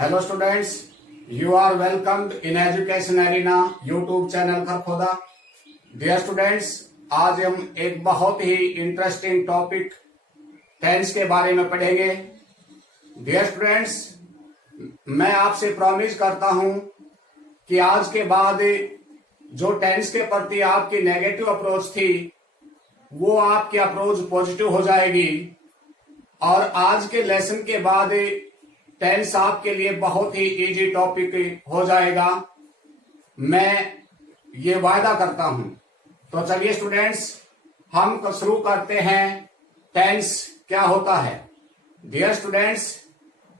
Hello students, you are welcomed in education arena YouTube channel Kharkhoda. Dear students, आज हम एक बहुत ही इंटरेस्टिंग टॉपिक टेंस के बारे में पढ़ेंगे। डियर स्टूडेंट्स, मैं आपसे प्रॉमिस करता हूं कि आज के बाद जो टेंस के प्रति आपकी नेगेटिव अप्रोच थी वो आपकी अप्रोच पॉजिटिव हो जाएगी और आज के लेसन के बाद टेंस आपके लिए बहुत ही इजी टॉपिक हो जाएगा। मैं ये वायदा करता हूं। तो चलिए स्टूडेंट्स, हम शुरू करते हैं। टेंस क्या होता है? डियर स्टूडेंट्स,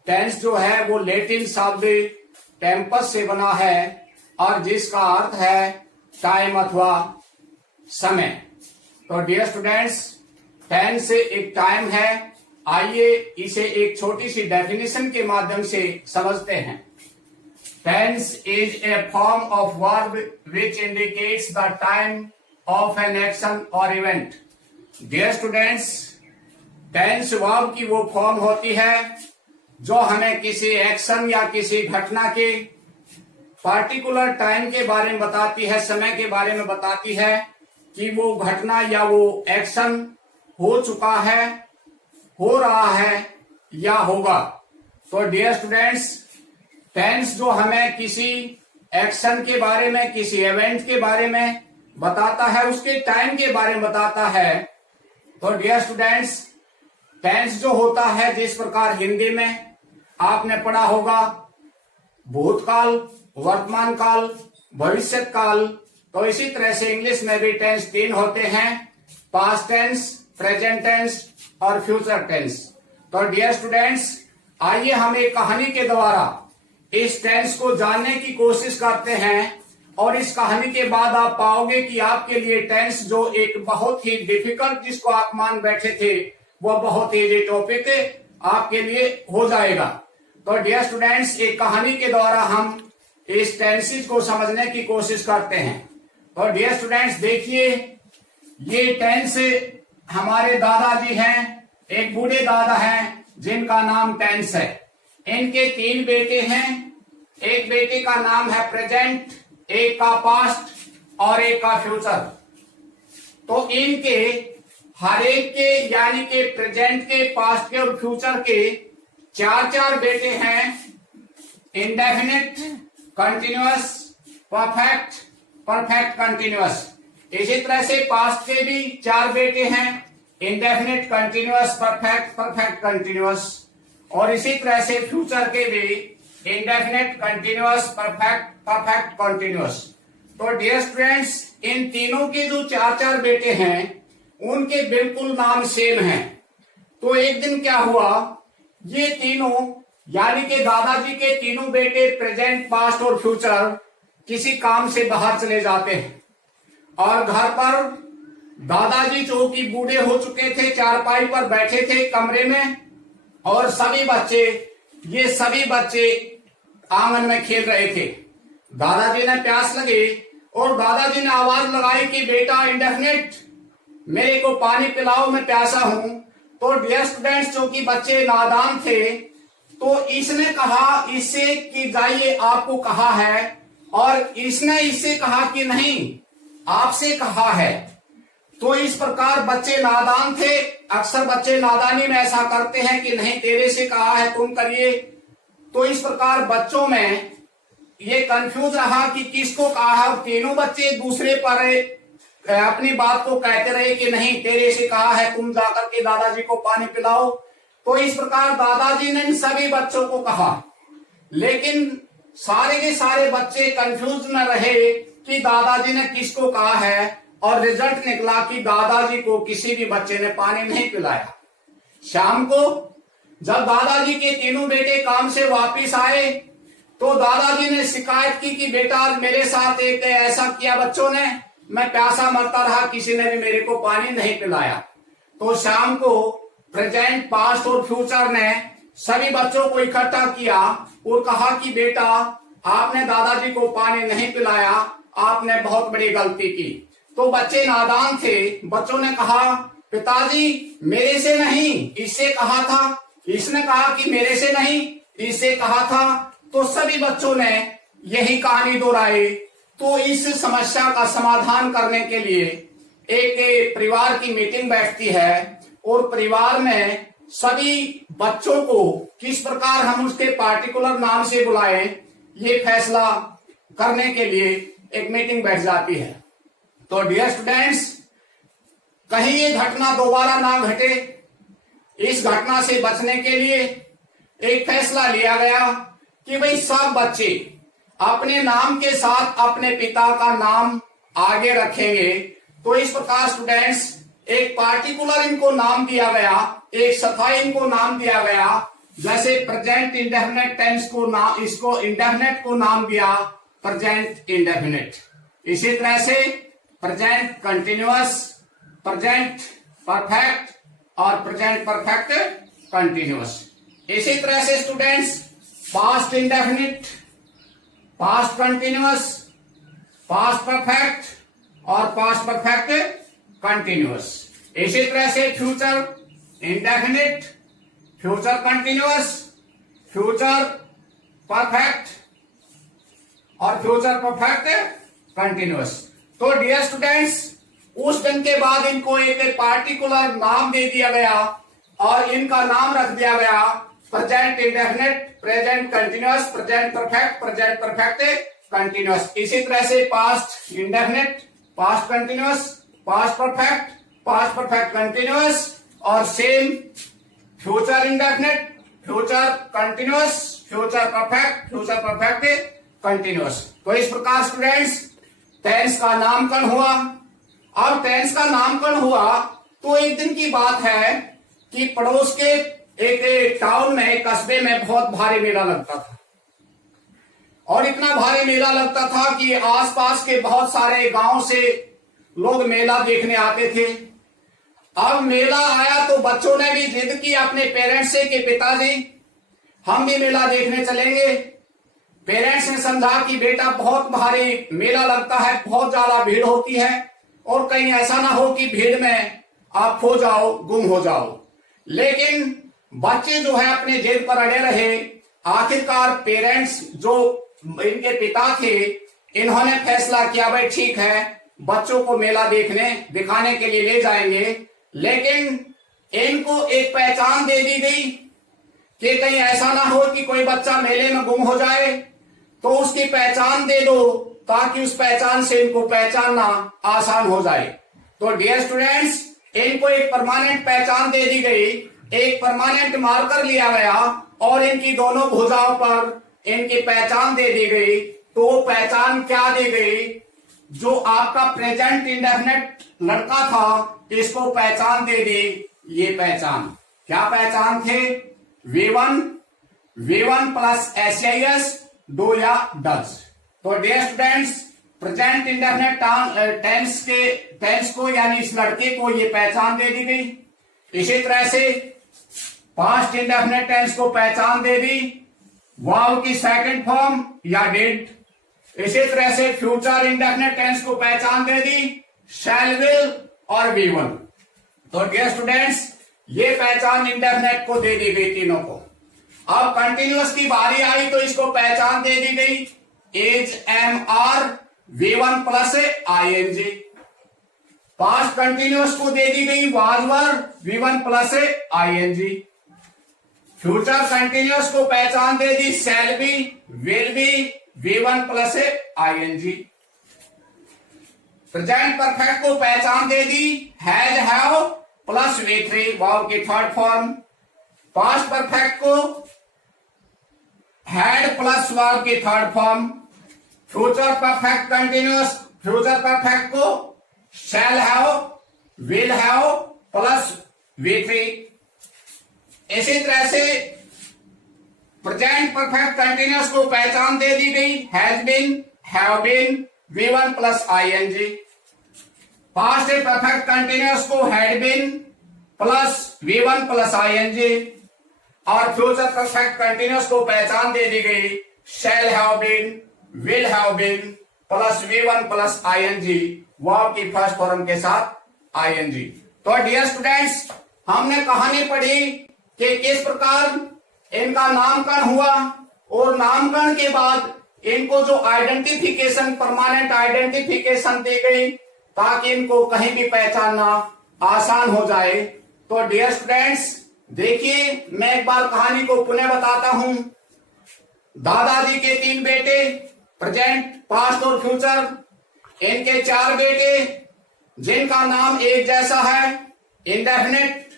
टेंस जो है वो लैटिन शब्द टेम्पस से बना है और जिसका अर्थ है टाइम अथवा समय। तो डियर स्टूडेंट्स, टेंस एक टाइम है। आइए इसे एक छोटी सी डेफिनेशन के माध्यम से समझते हैं। Tense is a form of verb which indicates the time of an action और event. Dear students, tense verb की वो फॉर्म होती है जो हमें किसी एक्शन या किसी घटना के पार्टिकुलर टाइम के बारे में बताती है, समय के बारे में बताती है कि वो घटना या वो एक्शन हो चुका है, हो रहा है या होगा। तो डियर स्टूडेंट्स, टेंस जो हमें किसी एक्शन के बारे में, किसी इवेंट के बारे में बताता है, उसके टाइम के बारे में बताता है। तो डियर स्टूडेंट्स, टेंस जो होता है, जिस प्रकार हिंदी में आपने पढ़ा होगा भूतकाल, वर्तमान काल, भविष्य काल, तो इसी तरह से इंग्लिश में भी टेंस तीन होते हैं: पास्ट टेंस, प्रेजेंट टेंस और फ्यूचर टेंस। तो डियर स्टूडेंट्स, आइए हम एक कहानी के द्वारा इस टेंस को जानने की कोशिश करते हैं और इस कहानी के बाद आप पाओगे कि आपके लिए टेंस जो एक बहुत ही डिफिकल्ट, जिसको आप मान बैठे थे, वो बहुत ही इजी टॉपिक आपके लिए हो जाएगा। तो डियर स्टूडेंट्स, एक कहानी के द्वारा हम इस टेंसेस को समझने की कोशिश करते हैं। तो डियर स्टूडेंट्स, देखिए, ये टेंस हमारे दादाजी हैं, एक बूढ़े दादा हैं जिनका नाम टेंस है। इनके तीन बेटे हैं। एक बेटे का नाम है प्रेजेंट, एक का पास्ट और एक का फ्यूचर। तो इनके हर एक के, यानी के प्रेजेंट के, पास्ट के और फ्यूचर के चार चार बेटे हैं: indefinite, continuous, perfect, perfect continuous. इसी तरह से पास्ट के भी चार बेटे हैं: indefinite, continuous, perfect, perfect continuous. और इसी तरह से फ्यूचर के भी indefinite, continuous, perfect, perfect continuous. तो डियर स्टूडेंट्स, इन तीनों के जो चार चार बेटे हैं उनके बिल्कुल नाम सेम हैं। तो एक दिन क्या हुआ, ये तीनों, यानी कि दादाजी के तीनों बेटे प्रेजेंट, पास्ट और फ्यूचर किसी काम से बाहर चले जाते हैं और घर पर दादाजी जो कि बूढ़े हो चुके थे, चारपाई पर बैठे थे कमरे में, और सभी बच्चे आंगन में खेल रहे थे। दादाजी ने प्यास लगी और दादाजी ने आवाज लगाई कि बेटा इंडेफिनिट, मेरे को पानी पिलाओ, मैं प्यासा हूं। तो डियर स्टूडेंट्स, जो कि बच्चे नादान थे, तो इसने कहा इससे कि जाइए, आपको कहा है, और इसने इससे कहा कि नहीं, आपसे कहा है। तो इस प्रकार बच्चे नादान थे। अक्सर बच्चे नादानी में ऐसा करते हैं कि नहीं, तेरे से कहा है, तुम करिए। तो इस प्रकार बच्चों में ये कंफ्यूज रहा कि किसको कहा है, और तीनों बच्चे दूसरे पर अपनी बात को कहते रहे कि नहीं, तेरे से कहा है, तुम जाकर के दादाजी को पानी पिलाओ। तो इस प्रकार दादाजी ने इन सभी बच्चों को कहा, लेकिन सारे के सारे बच्चे कंफ्यूज में रहे कि दादाजी ने किसको कहा है, और रिजल्ट निकला कि दादाजी को किसी भी बच्चे ने पानी नहीं पिलाया। शाम को जब दादाजी के तीनों बेटे काम से वापस आए तो दादाजी ने शिकायत की कि बेटा, मेरे साथ एक ऐसा किया बच्चों ने, मैं प्यासा मरता रहा, किसी ने भी मेरे को पानी नहीं पिलाया। तो शाम को प्रेजेंट, पास्ट और फ्यूचर ने सभी बच्चों को इकट्ठा किया और कहा कि बेटा, आपने दादाजी को पानी नहीं पिलाया, आपने बहुत बड़ी गलती की। तो बच्चे नादान थे। बच्चों ने कहा, पिताजी मेरे से नहीं, इससे कहा था, इसने कहा कि मेरे से नहीं, इसे कहा था, तो सभी बच्चों ने यही कहानी दोहराई। तो इस समस्या का समाधान करने के लिए एक परिवार की मीटिंग बैठती है और परिवार में सभी बच्चों को किस प्रकार हम उसके पार्टिकुलर नाम से बुलाएं, ये फैसला करने के लिए एक मीटिंग बैठ जाती है। तो डियर स्टूडेंट्स, कहीं ये घटना दोबारा ना घटे, इस घटना से बचने के लिए एक फैसला लिया गया कि भाई सब बच्चे अपने नाम के साथ अपने पिता का नाम आगे रखेंगे। तो इस प्रकार स्टूडेंट्स एक पार्टिकुलर इनको नाम दिया गया, एक स्थायी इनको नाम दिया गया। जैसे प्रेजेंट इंडेफिनिट टेंस को नाम, इसको इंडेफिनिट को नाम दिया प्रेजेंट इंडेफिनिट। इसी तरह से प्रेजेंट कंटिन्यूअस, प्रेजेंट परफेक्ट और प्रेजेंट परफेक्ट कंटिन्यूअस। इसी तरह से students past indefinite, past continuous, past perfect और पास्ट परफेक्ट कंटिन्यूअस। इसी तरह से future indefinite, future continuous, future perfect और फ्यूचर परफेक्ट कंटिन्यूअस। तो डियर स्टूडेंट्स, उस दिन के बाद इनको एक पार्टिकुलर नाम दे दिया गया और इनका नाम रख दिया गया present indefinite, present continuous, present perfect, present perfect continuous. इसी तरह से past indefinite, past continuous, past perfect, past perfect continuous और same future indefinite, future continuous, future perfect, future perfect continuous. तो इस प्रकार स्टूडेंट्स टेंस का नामकरण हुआ। अब टेंस का नामकरण हुआ तो एक दिन की बात है कि पड़ोस के एक टाउन में, कस्बे में बहुत भारी मेला लगता था और इतना भारी मेला लगता था कि आसपास के बहुत सारे गांव से लोग मेला देखने आते थे। अब मेला आया तो बच्चों ने भी जिद की अपने पेरेंट्स से कि पिताजी हम भी मेला देखने चलेंगे। पेरेंट्स ने समझा कि बेटा बहुत भारी मेला लगता है, बहुत ज्यादा भीड़ होती है और कहीं ऐसा ना हो कि भीड़ में आप खो जाओ, गुम हो जाओ। लेकिन बच्चे जो है अपने जिद पर अड़े रहे। आखिरकार पेरेंट्स जो इनके पिता थे, इन्होंने फैसला किया भाई ठीक है, बच्चों को मेला दिखाने के लिए ले जाएंगे, लेकिन इनको एक पहचान दे दी गई कि कहीं ऐसा ना हो कि कोई बच्चा मेले में गुम हो जाए, तो उसकी पहचान दे दो ताकि उस पहचान से इनको पहचानना आसान हो जाए। तो डियर स्टूडेंट्स, इनको एक परमानेंट पहचान दे दी गई, एक परमानेंट मार्कर लिया गया और इनकी दोनों भुजाओं पर इनकी पहचान दे दी गई। तो पहचान क्या दी गई? जो आपका प्रेजेंट इंडेफिनिट लड़का था, इसको पहचान दे दी ये पहचान। क्या पहचान थे? V1, V1 plus SIS, do या डज। तो dear students, present indefinite tense को यानी इस लड़के को ये पहचान दे दी गई। इसी तरह से पास्ट इंडेफिनिट टेंस को पहचान दे दी वर्ब की सेकंड फॉर्म या डिड। इसी तरह से फ्यूचर इंडेफिनिट टेंस को पहचान दे दी शैल, विल और V1। तो डियर स्टूडेंट्स, ये पहचान इंडेफिनिट को दे दी गई तीनों को। अब कंटिन्यूअस की बारी आई तो इसको पहचान दे दी गई is, am, are, V1 plus ING। Past continuous को दे दी गई was, were, V1 plus ING। Future continuous को पहचान दे दी shall be, will be, V1 plus ING। Present perfect को पहचान दे दी has, have plus V3, verb की थर्ड फॉर्म। पास्ट परफेक्ट को हैड प्लस वर्ब की third form. Future perfect continuous, future perfect को shall have, will have plus V3। इसी तरह से प्रेजेंट परफेक्ट कंटिन्यूअस को पहचान दे दी गई has been, have been, V1 plus ING। Past perfect continuous को had been plus V1 plus ING और फ्यूचर परफेक्ट कंटिन्यूअस को पहचान दे दी गई shall have been, will have been plus V1 plus ING, verb की फर्स्ट फॉर्म के साथ ING। तो डियर स्टूडेंट्स, हमने कहानी पढ़ी कि किस प्रकार इनका नामकरण हुआ और नामकरण के बाद इनको जो आइडेंटिफिकेशन, परमानेंट आइडेंटिफिकेशन दी गई ताकि इनको कहीं भी पहचानना आसान हो जाए। तो डियर स्टूडेंट्स, देखिए मैं एक बार कहानी को पुनः बताता हूं। दादाजी के 3 बेटे, प्रेजेंट, पास्ट और फ्यूचर, इनके 4 बेटे जिनका नाम एक जैसा है, इंडेफिनिट,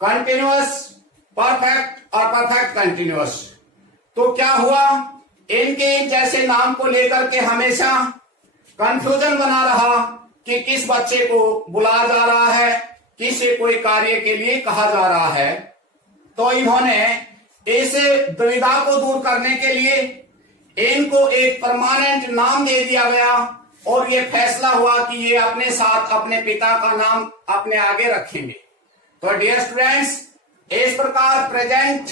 कंटिन्यूअस, परफेक्ट और परफेक्ट कंटिन्यूअस। तो क्या हुआ, इनके जैसे नाम को लेकर के हमेशा कंफ्यूजन बना रहा कि किस बच्चे को बुलाया जा रहा है, किसे कोई कार्य के लिए कहा जा रहा है। तो इन्होंने इस दुविधा को दूर करने के लिए इनको एक परमानेंट नाम दे दिया गया और ये फैसला हुआ कि ये अपने साथ अपने पिता का नाम अपने आगे रखेंगे। तो डियर स्टूडेंट्स, इस प्रकार प्रेजेंट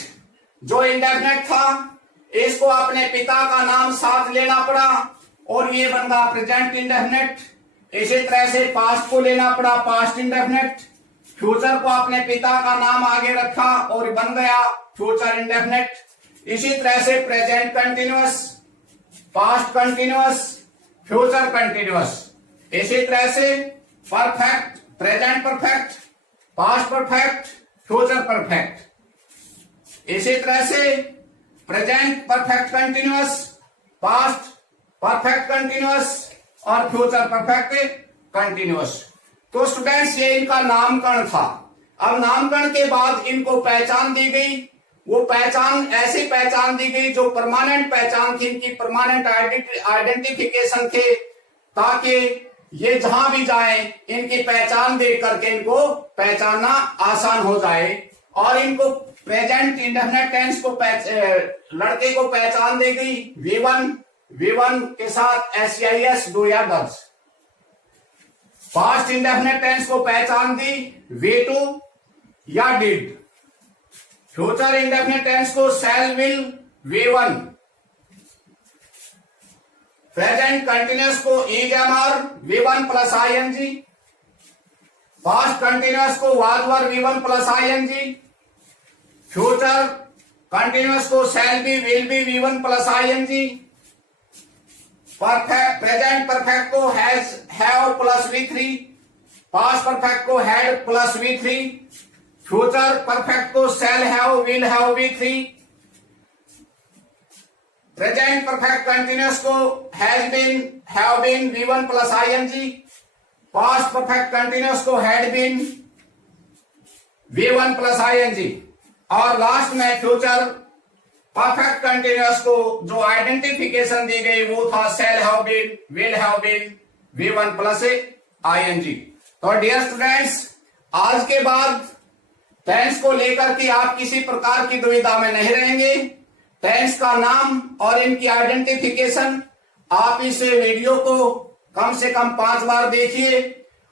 जो इंडेफिनिट था, इसको अपने पिता का नाम साथ लेना पड़ा और ये बन गया प्रेजेंट इंडेफिनिट। इसी तरह से पास्ट को लेना पड़ा, पास्ट इंडेफिनिट। फ्यूचर को अपने पिता का नाम आगे रखा और बन गया फ्यूचर इंडेफिनिट। इसी तरह से present continuous, past continuous, future continuous. इसी तरह से perfect, present perfect, past perfect, future perfect. इसी तरह से present perfect continuous, past perfect continuous और फ्यूचर परफेक्ट कंटिन्यूअस। तो स्टूडेंट्स, ये इनका नामकरण था। अब नामकरण के बाद इनको पहचान दी गई। वो पहचान ऐसी पहचान दी गई जो परमानेंट पहचान थी, इनकी परमानेंट आइडेंटिफिकेशन थे, ताकि ये जहां भी जाए इनकी पहचान देख करके इनको पहचानना आसान हो जाए। और इनको प्रेजेंट इंडेफिनिट टेंस को लड़के को पहचान दी गई V1 के साथ SEIS डू या डज। पास्ट इंडेफिनिट टेंस को पहचान दी V2 या डिड। फ्यूचर इंडेफिनिट टेंस को shall, will, V1। Present continuous को is, am, are, V1 plus ING। Past continuous को was, were, V1 plus ING। Future continuous को shall be, will be, V1 plus ING। Perfect, present perfect को has, have plus V3। Past perfect को had plus V3। Future perfect को shall have, will have, V3। Present perfect continuous को has been, have been, V1 plus ING। Past perfect continuous को had been, V1 plus ING। और last में future perfect continuous को जो identification दी गई वो था shall have been, will have been, V1 plus ING। तो डियर स्टूडेंट्स, आज के बाद टेंस को लेकर के आप किसी प्रकार की दुविधा में नहीं रहेंगे। टेंस का नाम और इनकी आइडेंटिफिकेशन आप इस वीडियो को कम से कम 5 बार देखिए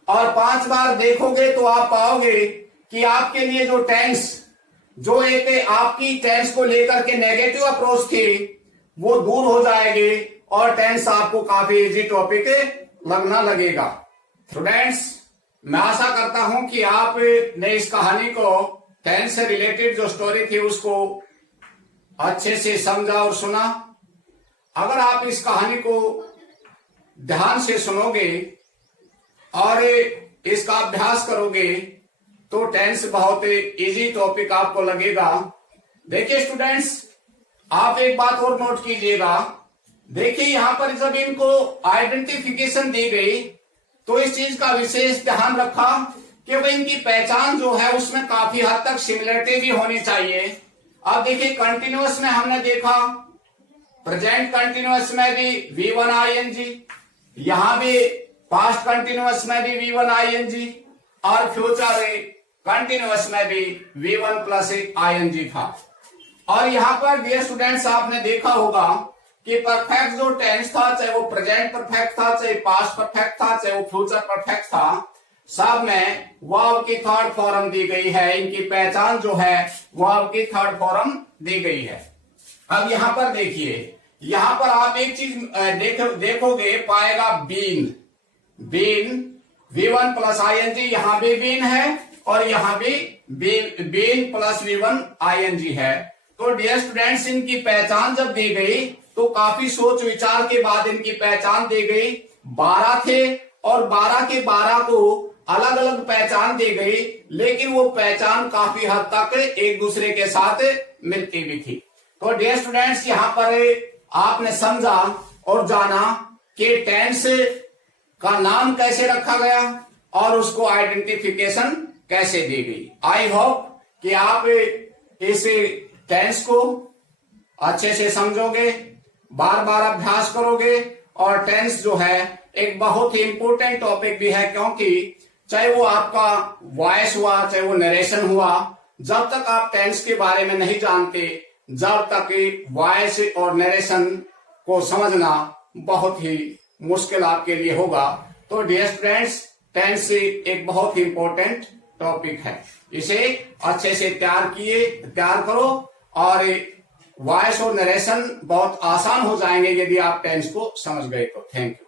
और 5 बार देखोगे तो आप पाओगे कि आपके लिए जो टेंस, जो एक आपकी टेंस को लेकर के नेगेटिव अप्रोच थी, वो दूर हो जाएगी और टेंस आपको काफी इजी टॉपिक लगना लगेगा। स्टूडेंट्स, मैं आशा करता हूं कि आपने इस कहानी को, टेंस से रिलेटेड जो स्टोरी थी उसको अच्छे से समझा और सुना। अगर आप इस कहानी को ध्यान से सुनोगे और इसका अभ्यास करोगे तो टेंस बहुत इजी टॉपिक आपको लगेगा। देखिए स्टूडेंट्स, आप एक बात और नोट कीजिएगा। देखिए यहां पर जब इनको आइडेंटिफिकेशन दी गई तो इस चीज का विशेष ध्यान रखा कि वह इनकी पहचान जो है उसमें काफी हद तक सिमिलरिटी भी होनी चाहिए। अब देखिए कंटिन्यूअस में हमने देखा, प्रेजेंट कंटिन्यूअस में भी V1 ING, यहां भी पास्ट कंटिन्यूअस में भी V1 ING और फ्यूचर कंटिन्यूअस में भी V1 प्लस ING था। और यहां पर डियर स्टूडेंट्स, आपने देखा होगा कि परफेक्ट जो टेंस था, चाहे वो प्रेजेंट परफेक्ट था, चाहे पास्ट परफेक्ट था, चाहे वो फ्यूचर परफेक्ट था, सब में वर्ब की थर्ड फॉर्म दी गई है। इनकी पहचान जो है वर्ब की थर्ड फॉर्म दी गई है। अब यहां पर देखिए, यहां पर आप एक चीज देखोगे, पाएगा been, been V1 plus ING, यहां भी बीन है और यहां भी बीन प्लस V1 ING है। तो तो डियर स्टूडेंट्स, इनकी पहचान जब दी गई तो काफी सोच विचार के बाद इनकी पहचान दी गई। 12 थे और 12 के 12 को अलग अलग पहचान दी गई, लेकिन वो पहचान काफी हद तक एक दूसरे के साथ मिलती भी थी। तो डियर स्टूडेंट्स, यहाँ पर आपने समझा और जाना कि टेंस का नाम कैसे रखा गया और उसको आइडेंटिफिकेशन कैसे दी गई। आई होप कि आप इस टेंस को अच्छे से समझोगे, बार बार अभ्यास करोगे। और टेंस जो है एक बहुत ही इंपॉर्टेंट टॉपिक भी है, क्योंकि चाहे वो आपका वॉइस हुआ, चाहे वो नरेशन हुआ, जब तक आप टेंस के बारे में नहीं जानते, जब तक वॉइस और नरेशन को समझना बहुत ही मुश्किल आपके लिए होगा। तो डियर स्टूडेंट्स, टेंस एक बहुत ही इंपॉर्टेंट टॉपिक है, इसे अच्छे से तैयार करो और वॉइस और नरेशन बहुत आसान हो जाएंगे यदि आप टेंस को समझ गए तो। Thank you.